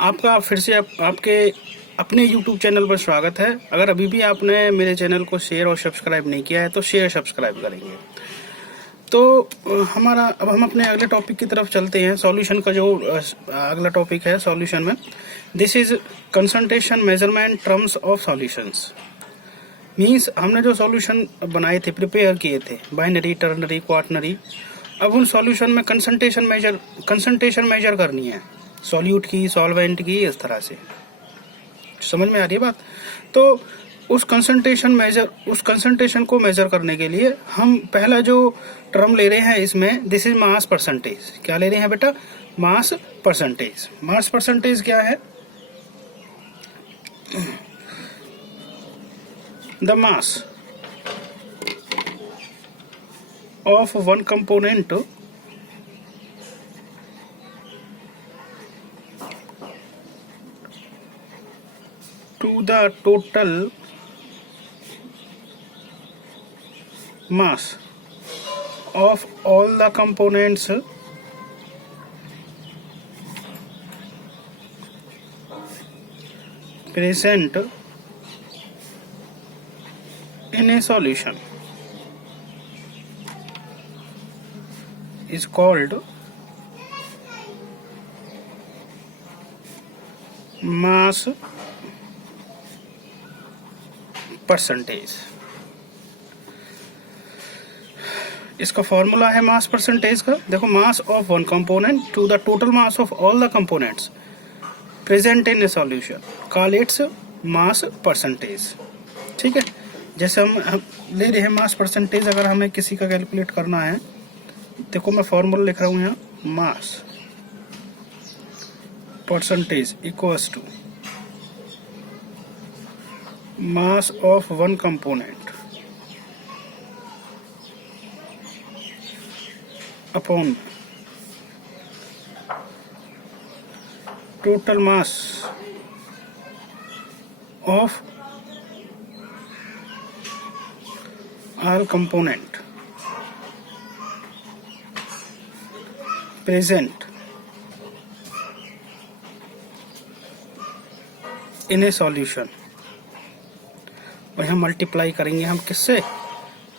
आपका फिर से आपके अपने YouTube चैनल पर स्वागत है। अगर अभी भी आपने मेरे चैनल को शेयर और सब्सक्राइब नहीं किया है तो शेयर सब्सक्राइब करेंगे। तो हमारा अब हम अपने अगले टॉपिक की तरफ चलते हैं। सॉल्यूशन का जो अगला टॉपिक है सॉल्यूशन में, this is concentration measurement terms of solutions. Means हमने जो सॉल्यूशन बनाए थे, प्रिपेयर किए थे, बाइनरी, टर्नरी, क्वाटनरी, अब उन सॉल्यूशन में कंसंट्रेशन मेजर करनी है, सॉल्यूट की, सॉल्वेंट की, इस तरह से। समझ में आ रही है बात? तो उस कंसंट्रेशन को मेजर करने के लिए हम पहला जो टर्म ले रहे हैं इसमें, दिस इज मास परसेंटेज। क्या ले रहे हैं बेटा? मास परसेंटेज। मास परसेंटेज क्या है? The mass of one component to the total mass of all the components present in a solution is called mass percentage. इसका फॉर्मूला है मास परसेंटेज का। देखो, mass of one component to the total mass of all the components present in a solution call its mass percentage. ठीक है, जैसे हम ले रहे हैं मास परसेंटेज। अगर हमें किसी का कैलकुलेट करना है, देखो मैं फॉर्मूला लिख रहा हूं यहाँ, mass percentage equals to mass of one component upon total mass of all component present in a solution। और यहाँ मल्टीप्लाई करेंगे हम किससे?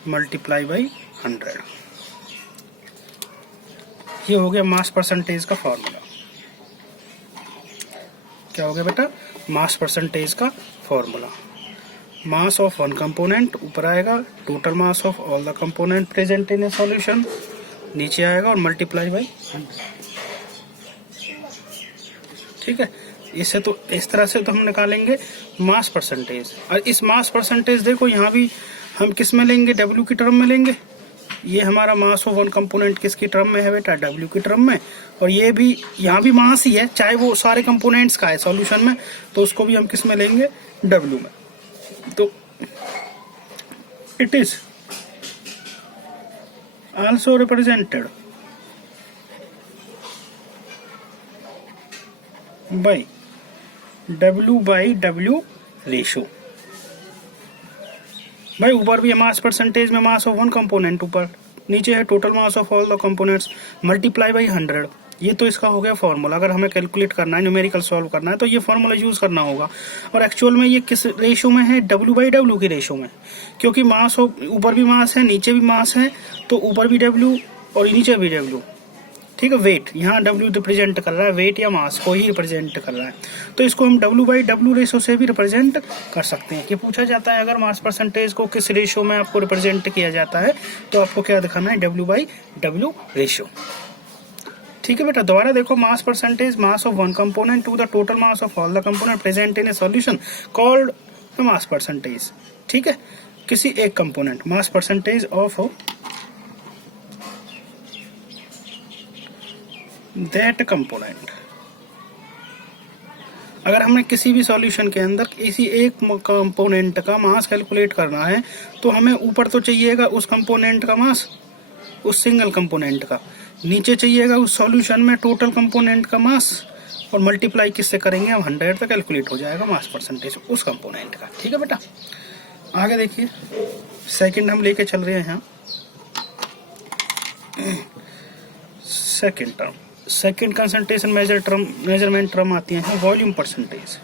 Multiply by 100। ये हो गया मास परसेंटेज का फॉर्मूला। क्या हो गया बेटा? मास परसेंटेज का formula. Mass of one component ऊपर आएगा, total mass of all the component present in a solution नीचे आएगा, और मल्टीप्लाई बाई 100। ठीक है, इससे तो इस तरह से तो हम निकालेंगे मास परसेंटेज। और इस मास परसेंटेज देखो यहाँ भी हम किस में लेंगे? डब्ल्यू की टर्म में लेंगे। ये हमारा मास ऑफ वन कंपोनेंट किसकी टर्म में है बेटा? डब्ल्यू की टर्म में। और ये भी यहाँ भी मास ही है, चाहे वो सारे कंपोनेंट्स का है सॉल्यूशन में, तो उसको भी हम किस में लेंगे? डब्ल्यू में। तो it is also represented by W/W ratio. भाई ऊपर भी है मास परसेंटेज में मास ऑफ वन कंपोनेंट, ऊपर नीचे है total mass of all the components multiply by 100। ये तो इसका हो गया फॉर्मूला। अगर हमें कैलकुलेट करना है, न्यूमेरिकल सॉल्व करना है, तो ये फॉर्मूला यूज करना होगा। और एक्चुअल में ये किस रेशो में है? W/W की रेशो में। क्योंकि मास ऑफ ऊपर भी मास है, नीचे भी मास है, तो ऊपर भी W और नीचे भी W। ठीक है, वेट यहाँ W रिप्रेजेंट कर रहा है, वेट या मास को ही रिप्रेजेंट कर रहा है। तो इसको हम W/W रेशो से भी रिप्रेजेंट कर सकते हैं। कि पूछा जाता है अगर मास परसेंटेज को किस रेशो में आपको रिप्रेजेंट किया जाता है, तो आपको क्या दिखाना है? W/W ratio. ठीक है बेटा, दोबारा देखो, mass percentage, mass of one component to the total mass of all the component present in a solution called the mass percentage. ठीक है, किसी एक component, mass percentage of that component. अगर हमें किसी भी सॉल्यूशन के अंदर किसी एक कंपोनेंट का मास कैलकुलेट करना है, तो हमें ऊपर तो चाहिएगा उस कंपोनेंट का मास, उस सिंगल कंपोनेंट का, नीचे चाहिएगा उस सॉल्यूशन में टोटल कंपोनेंट का मास, और मल्टीप्लाई किससे करेंगे हम? 100 तक कैलकुलेट हो जाएगा मास परसेंटेज उस कंपोनेंट का। ठीक है बेटा, आगे देखिए, सेकंड हम लेके चल रहे हैं यहाँ। Second term second concentration measurement term आती है वॉल्यूम परसेंटेज।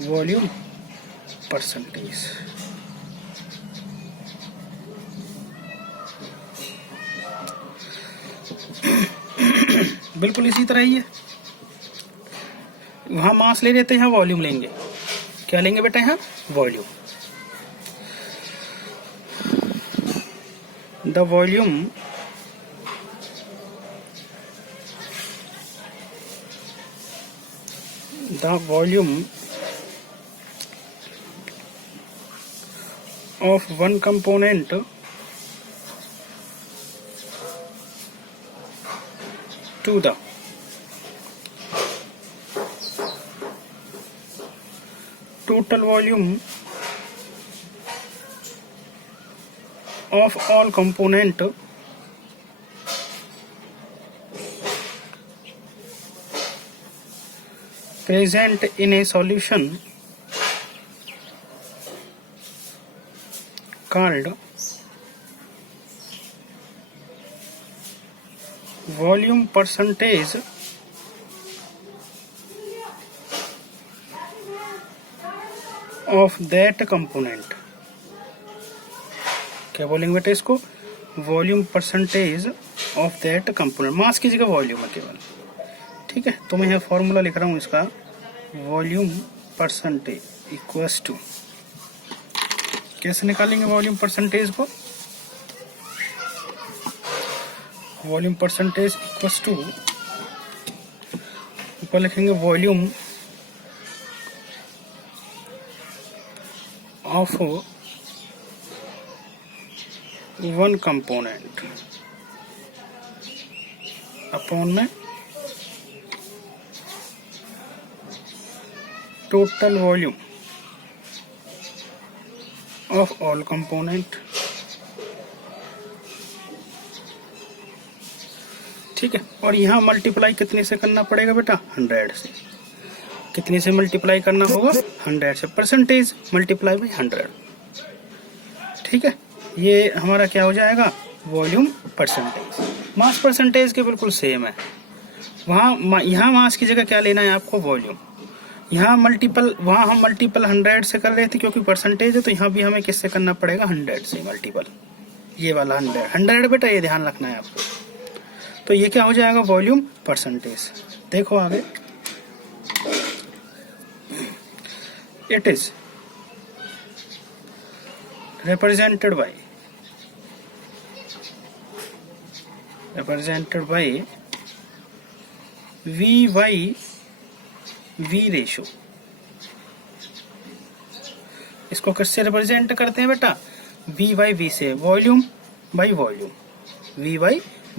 वॉल्यूम परसेंटेज बिल्कुल इसी तरह ही है। वहां मास ले लेते हैं, वॉल्यूम लेंगे। क्या लेंगे बेटा यहाँ? Volume. The volume of one component to the total volume of all component present in a solution called volume percentage of that component। क्या बोलेंगे बेटा इसको? Volume percentage of that component. Mass की जगह वॉल्यूम है केवल, ठीक है। तो मैं यहाँ फॉर्मूला लिख रहा हूँ इसका, वॉल्यूम परसेंटेज इक्वल्स टू, कैसे निकालेंगे वॉल्यूम परसेंटेज को? वॉल्यूम परसेंटेज इक्वल्स टू, ऊपर लिखेंगे volume of one component upon में total volume of all component. ठीक है। और यहाँ मल्टीप्लाई कितने से करना पड़ेगा बेटा? 100 से। कितने से मल्टीप्लाई करना होगा? 100 से। Percentage multiply by 100। ठीक है। ये हमारा क्या हो जाएगा? Volume percentage. मास परसेंटेज के बिल्कुल सेम है। यहाँ मास की जगह क्या लेना है आपको? वॉल्यूम। यहाँ मल्टीपल, वहाँ हम मल्टीपल 100 से कर रहे थे क्योंकि परसेंटेज है, तो यहाँ भी हमें किससे करना पड़ेगा? 100 से मल्टीपल। ये वाला 100 बेटा, ये ध्यान रखना है आपको। तो ये क्या हो जाएगा? Volume percentage. देखो आगे, it is represented by V ratio. इसको किससे रिप्रेजेंट करते हैं बेटा? V से। Volume by volume,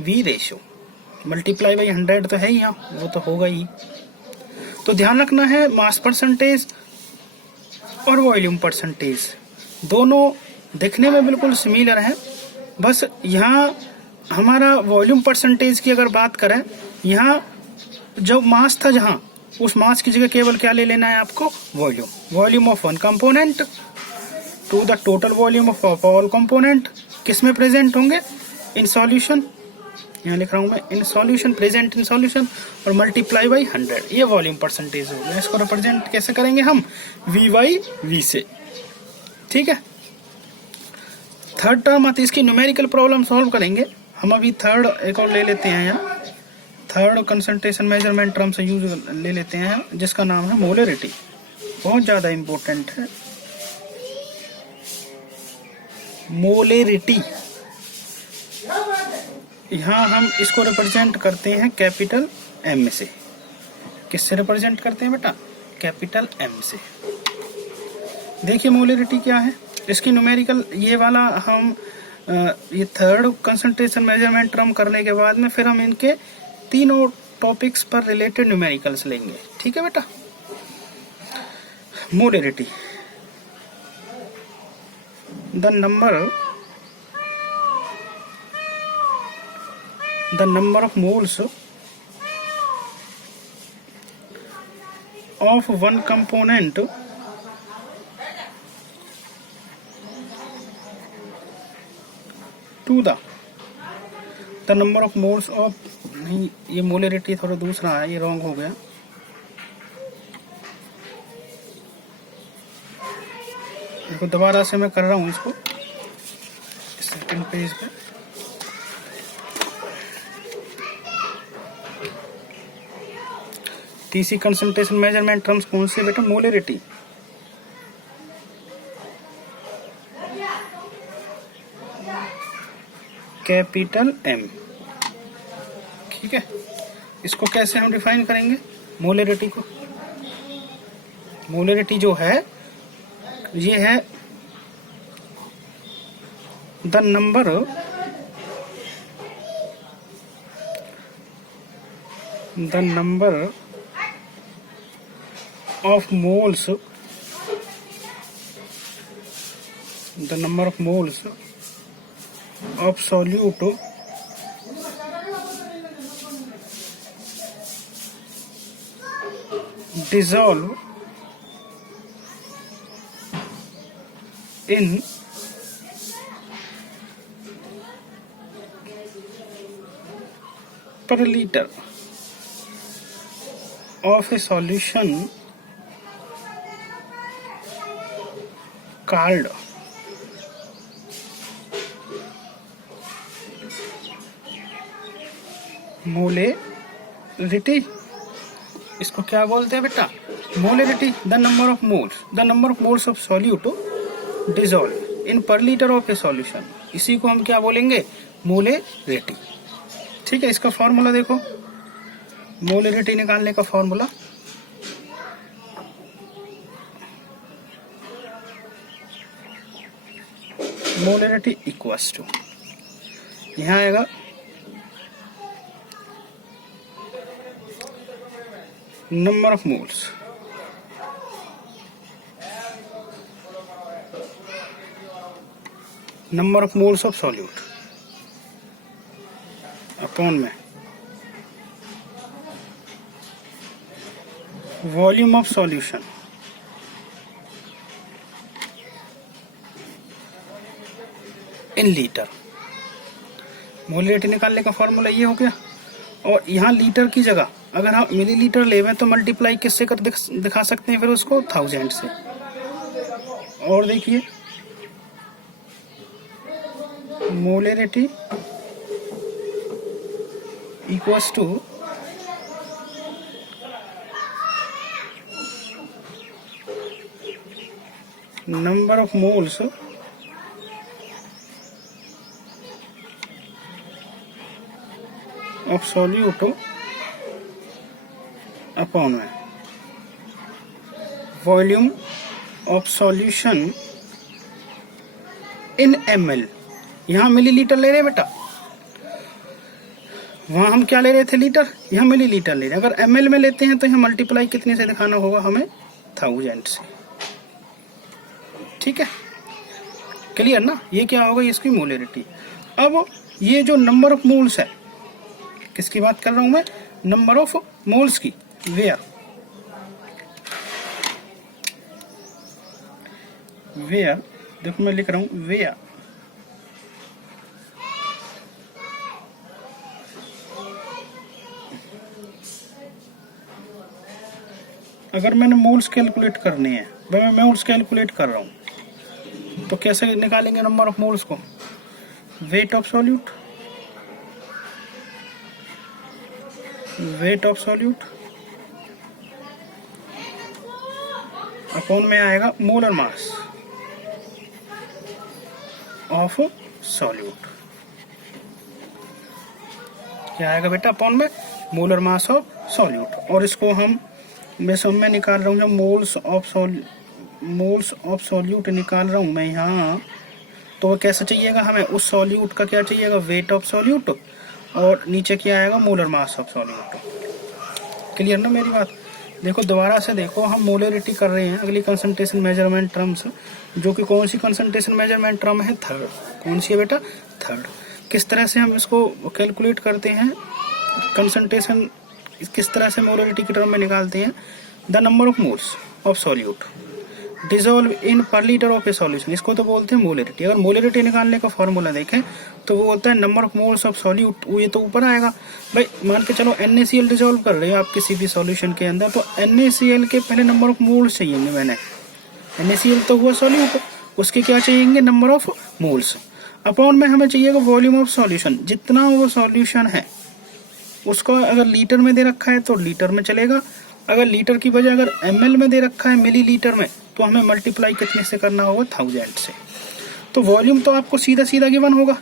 V ratio. Multiply by 100 तो है ही यहाँ, वो तो होगा ही। तो ध्यान रखना है, मास परसेंटेज और वॉल्यूम परसेंटेज दोनों दिखने में बिल्कुल सिमिलर है। बस यहाँ हमारा वॉल्यूम परसेंटेज की अगर बात करें, यहाँ जो मास था, जहाँ उस मास की जगह केवल क्या ले लेना है आपको? Volume. Volume of one component to the total volume of all component. किस में प्रेजेंट होंगे? In solution. यहाँ लिख रहा हूँ मैं, in solution, present in solution, और मल्टीप्लाई बाई 100। ये वॉल्यूम परसेंटेज हो गया। इसको रिप्रेजेंट कैसे करेंगे हम? V से। ठीक है। थर्ड टर्म आती है, इसकी न्यूमेरिकल प्रॉब्लम सॉल्व करेंगे हम। अभी थर्ड एक और ले लेते हैं यहाँ, थर्ड कंसंट्रेशन मेजरमेंट टर्म से यूज ले लेते हैं, जिसका नाम है मोलरिटी। बहुत ज्यादा इंपॉर्टेंट है मोलरिटी। यहाँ हम इसको रिप्रेजेंट करते हैं कैपिटल M से। किससे रिप्रेजेंट करते हैं बेटा? कैपिटल M से। देखिए मोलरिटी क्या है, इसकी न्यूमेरिकल ये वाला हम ये थर्ड कंसंट्रेशन मेजरमेंट टर्म करने के बाद में फिर हम इनके तीनों टॉपिक्स पर रिलेटेड न्यूमेरिकल्स लेंगे। ठीक है बेटा। Molarity, the number of moles of one component to the the number of moles of, नहीं ये मोलरिटी थोड़ा दूसरा है, ये रॉन्ग हो गया। देखो दोबारा से मैं कर रहा हूँ इसको सेकंड पेज पे। तीसरी कंसंट्रेशन मेजरमेंट टर्म्स कौन से बेटा? मोलरिटी, कैपिटल एम, ठीक है। इसको कैसे हम डिफाइन करेंगे मोलरिटी को? मोलरिटी जो है ये है the number of moles, the number of moles of solute dissolve in per liter of a solution called molarity. इसको क्या बोलते हैं बेटा? Molarity, the number of moles of solute dissolve in पर लीटर ऑफ ए सॉल्यूशन, इसी को हम क्या बोलेंगे? मोलरिटी, ठीक है। इसका फॉर्मूला देखो, मोलरिटी निकालने का फॉर्मूला मोलरिटी इक्वल्स टू, यहाँ आएगा number of moles of solute upon में volume of solution in litre. Molarity निकालने का फॉर्मूला ये हो गया। और यहाँ लीटर की जगह अगर हम मिलीलीटर लेवें तो मल्टीप्लाई किससे कर दिखा सकते हैं फिर उसको? 1000 से। और देखिए molarity equals to number of moles of solute upon में volume of solution in ml। यहाँ मिलीलीटर ले रहे हैं बेटा, वहां हम क्या ले रहे थे? लीटर, यहाँ मिलीलीटर ले रहे हैं। अगर ml में लेते हैं तो यहाँ मल्टीप्लाई कितने से दिखाना होगा हमें? 1000 से, ठीक है। क्लियर ना? ये क्या होगा? इसकी मोलरिटी। अब ये जो नंबर ऑफ मोल्स है, किसकी बात कर रहा हूं मैं? नंबर ऑफ मोल्स की। वेयर देखो मैं लिख रहा हूं वेयर अगर मैंने मोल्स कैलकुलेट करने हैं, मैं मोल्स कैलकुलेट कर रहा हूं तो कैसे निकालेंगे नंबर ऑफ मोल्स को? वेट ऑफ सॉल्यूट अपॉन में आएगा मोलर मास ऑफ सॉल्यूट। क्या आएगा बेटा? अपॉन में मोलर मास ऑफ सॉल्यूट। और इसको हम मैं सब में निकाल रहा हूँ, जब मोल्स ऑफ सॉल्यूट निकाल रहा हूँ मैं यहाँ, तो कैसे चाहिएगा हमें? उस सॉल्यूट का क्या चाहिएगा? वेट ऑफ सॉल्यूट, और नीचे क्या आएगा? Molar mass of solute. Clear ना मेरी बात? देखो दोबारा से देखो, हम मोलरिटी कर रहे हैं। अगली कंसंट्रेशन मेजरमेंट टर्म्स, जो कि कौन सी कंसंट्रेशन मेजरमेंट टर्म है? थर्ड। कौन सी है बेटा? थर्ड। किस तरह से हम इसको कैलकुलेट करते हैं? कंसंट्रेशन किस तरह से मोलरिटी की टर्म में निकालते हैं? The number of moles of solute dissolve in पर लीटर ऑफ ए सॉल्यूशन, इसको तो बोलते हैं मोलरिटी। अगर मोलरिटी निकालने का फॉर्मूला देखें तो वो होता है number of moles of solute, ये तो ऊपर आएगा भाई। मान के चलो NaCl डिजोल्व कर रहे हो आप किसी भी सॉल्यूशन के अंदर, तो NaCl के पहले नंबर ऑफ मोल्स चाहिए मैंने। NaCl तो हुआ सॉल्यूट, उसके क्या चाहिए नंबर ऑफ मोल्स। अपॉन में हमें चाहिए वॉल्यूम ऑफ सॉल्यूशन, जितना वो सॉल्यूशन है उसको अगर लीटर में दे रखा है तो लीटर में चलेगा, अगर लीटर की बजाय अगर ml में दे रखा है मिलीलीटर में, तो हमें मल्टीप्लाई कितने से करना होगा 1000 से। तो वॉल्यूम तो आपको सीधा सीधा गिवन होगा,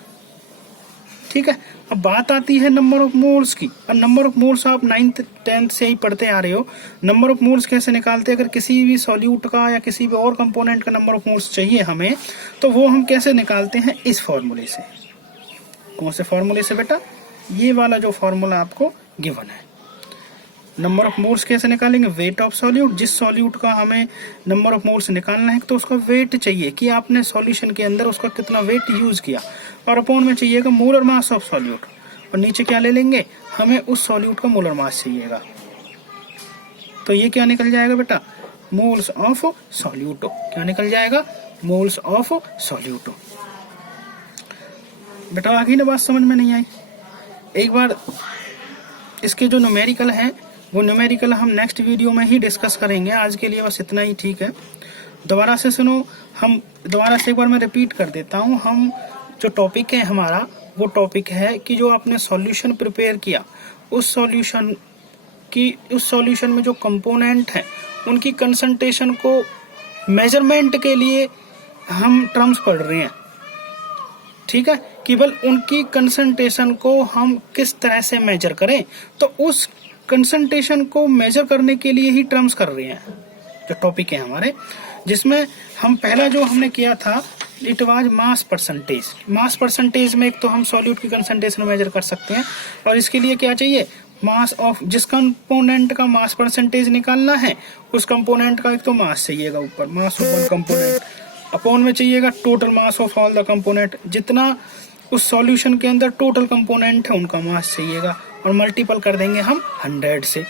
ठीक है। अब बात आती है नंबर ऑफ मोल्स की। और नंबर ऑफ मोल्स आप 9th 10th से ही पढ़ते आ रहे हो। नंबर ऑफ मोल्स कैसे निकालते हैं, अगर किसी भी सॉल्यूट का या किसी भी और कंपोनेंट का नंबर ऑफ मोल्स चाहिए हमें, तो वो हम कैसे निकालते हैं, इस फॉर्मूले से। कौन से फॉर्मूले से बेटा, ये वाला जो फॉर्मूला आपको गिवन है। नंबर ऑफ मोल्स कैसे निकालेंगे, वेट ऑफ सॉल्यूट। जिस सॉल्यूट का हमें नंबर ऑफ मोल्स निकालना है तो उसका वेट चाहिए कि आपने सॉल्यूशन के अंदर उसका कितना वेट यूज किया, और अपॉन में चाहिएगा मोलर मास ऑफ सॉल्यूट, और नीचे क्या ले लेंगे, हमें उस सॉल्यूट का मोलर मास चाहिएगा। तो ये क्या निकल जाएगा बेटा, मोल्स ऑफ सॉल्यूट। क्या निकल जाएगा, मोल्स ऑफ सॉल्यूट। बेटा आगे ना बात समझ में नहीं आई। एक बार इसके जो न्यूमेरिकल है वो न्यूमेरिकल हम नेक्स्ट वीडियो में ही डिस्कस करेंगे, आज के लिए बस इतना ही, ठीक है। दोबारा से सुनो, हम दोबारा से एक बार मैं रिपीट कर देता हूँ। हम जो टॉपिक है हमारा, वो टॉपिक है कि जो आपने सॉल्यूशन प्रिपेयर किया, उस सॉल्यूशन में जो कंपोनेंट है उनकी कंसंट्रेशन को मेजरमेंट के लिए हम टर्म्स पढ़ रहे हैं, ठीक है। केवल उनकी कंसंट्रेशन को हम किस तरह से मेजर करें, तो उस कंसंट्रेशन को मेजर करने के लिए ही टर्म्स कर रहे हैं जो टॉपिक है हमारे, जिसमें हम पहला जो हमने किया था it was mass percentage. Mass percentage में एक तो हम सॉल्यूट की कंसंट्रेशन मेजर कर सकते हैं, और इसके लिए क्या चाहिए, मास ऑफ, जिस कंपोनेंट का मास परसेंटेज निकालना है उस कंपोनेंट का एक तो मास चाहिएगा ऊपर, मास ऑफ वन कंपोनेंट, अपॉन में चाहिएगा total mass of all the component, जितना उस सॉल्यूशन के अंदर टोटल कंपोनेंट है उनका मास चाहिएगा, और मल्टीपल कर देंगे हम 100 से।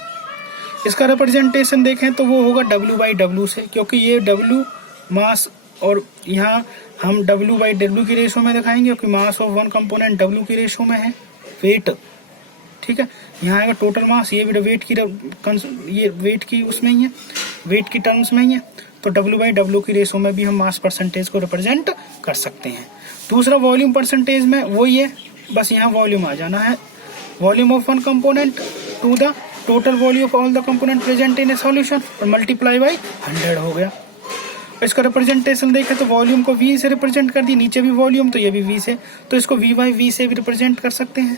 इसका रिप्रेजेंटेशन देखें तो वो होगा W/W से, क्योंकि ये W मास, और यहाँ हम W/W की रेशो में दिखाएंगे, क्योंकि मास ऑफ वन कंपोनेंट W की रेशो में है, वेट, ठीक है। यहाँ आएगा टोटल मास, ये भी वेट की उसमें ही है, वेट की टर्म्स में ही है, तो W/W की रेशो में भी हम मास परसेंटेज को रिप्रेजेंट कर सकते हैं। दूसरा वॉल्यूम परसेंटेज में वही है, बस यहाँ वॉल्यूम आ जाना है, volume of one component to the total volume of all the component present in a solution, और मल्टीप्लाई बाई 100 हो गया। इसका रिप्रेजेंटेशन देखें तो वॉल्यूम को V से रिप्रेजेंट कर दी, नीचे भी वॉल्यूम तो ये भी V से, तो इसको V/V से भी रिप्रेजेंट कर सकते हैं,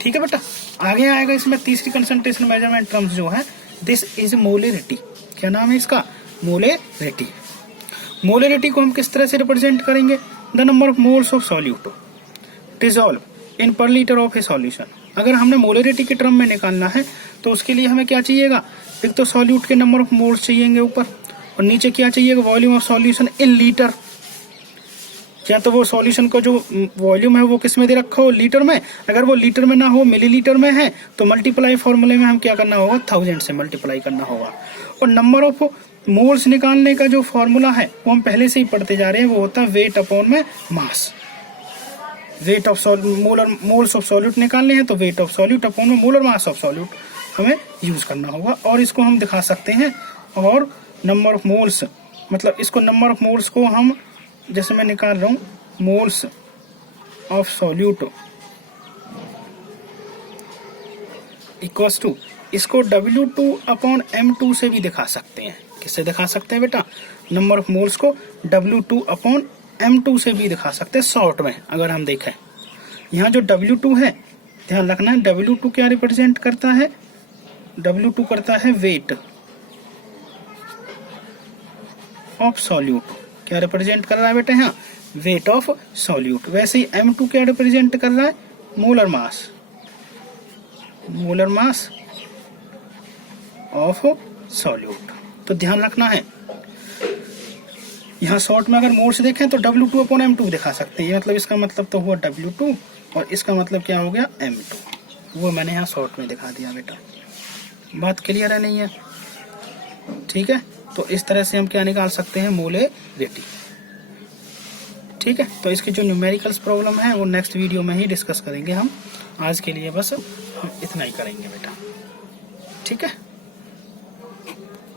ठीक है बेटा। आगे आएगा इसमें तीसरी कंसंट्रेशन मेजरमेंट टर्म्स जो है, दिस इज मोलरिटी। क्या नाम है इसका, मोलरिटी। मोलरिटी को हम किस तरह से रिप्रेजेंट करेंगे, the number of moles of solute dissolve in पर लीटर ऑफ ए सॉल्यूशन। अगर हमने मोलरिटी के टर्म में निकालना है तो उसके लिए हमें क्या चाहिएगा, एक तो सॉल्यूट के नंबर ऑफ मोल्स चाहिएंगे ऊपर, और नीचे क्या चाहिएगा, volume of solution in litre. या तो वो सॉल्यूशन का जो वॉल्यूम है वो किस में दे रखा हो, लीटर में, अगर वो लीटर में ना हो मिलीलीटर में है तो मल्टीप्लाई फॉर्मूले में हम क्या करना होगा, 1000 से मल्टीप्लाई करना होगा। और नंबर ऑफ मोल्स निकालने का जो फॉर्मूला है वो हम पहले से ही पढ़ते जा रहे हैं, वो होता है वेट अपॉन में mass. Weight of moles of solute निकालने हैं तो वेट ऑफ सॉल्यूट अपॉन में मोलर मास ऑफ सॉल्यूट हमें यूज करना होगा। और इसको हम दिखा सकते हैं, और नंबर ऑफ मोल्स, मतलब इसको नंबर ऑफ मोल्स को हम, जैसे मैं निकाल रहा हूँ moles of solute equals to, इसको W2 अपॉन M2 से भी दिखा सकते हैं। किससे दिखा सकते हैं बेटा, नंबर ऑफ मोल्स को W2 अपॉन M2 से भी दिखा सकते हैं शॉर्ट में। अगर हम देखें यहाँ जो W2 है, ध्यान रखना है W2 क्या रिप्रेजेंट करता है, W2 करता है वेट ऑफ सॉल्यूट। क्या रिप्रेजेंट कर रहा है बेटा, यहाँ वेट ऑफ सॉल्यूट। वैसे ही M2 क्या रिप्रेजेंट कर रहा है, molar mass, molar mass of solute. तो ध्यान रखना है, यहाँ शॉर्ट में अगर मोल्स देखें तो W2 अपॉन M2 दिखा सकते हैं। मतलब इसका मतलब तो हुआ W2 और इसका मतलब क्या हो गया M2। वो मैंने यहाँ शॉर्ट में दिखा दिया बेटा। बात क्लियर है नहीं है, ठीक है। तो इस तरह से हम क्या निकाल सकते हैं, मोलेरिटी। ठीक है, तो इसकी जो न्यूमेरिकल्स प्रॉब्लम है वो नेक्स्ट वीडियो में ही डिस्कस करेंगे हम। आज के लिए बस इतना ही करेंगे बेटा, ठीक है।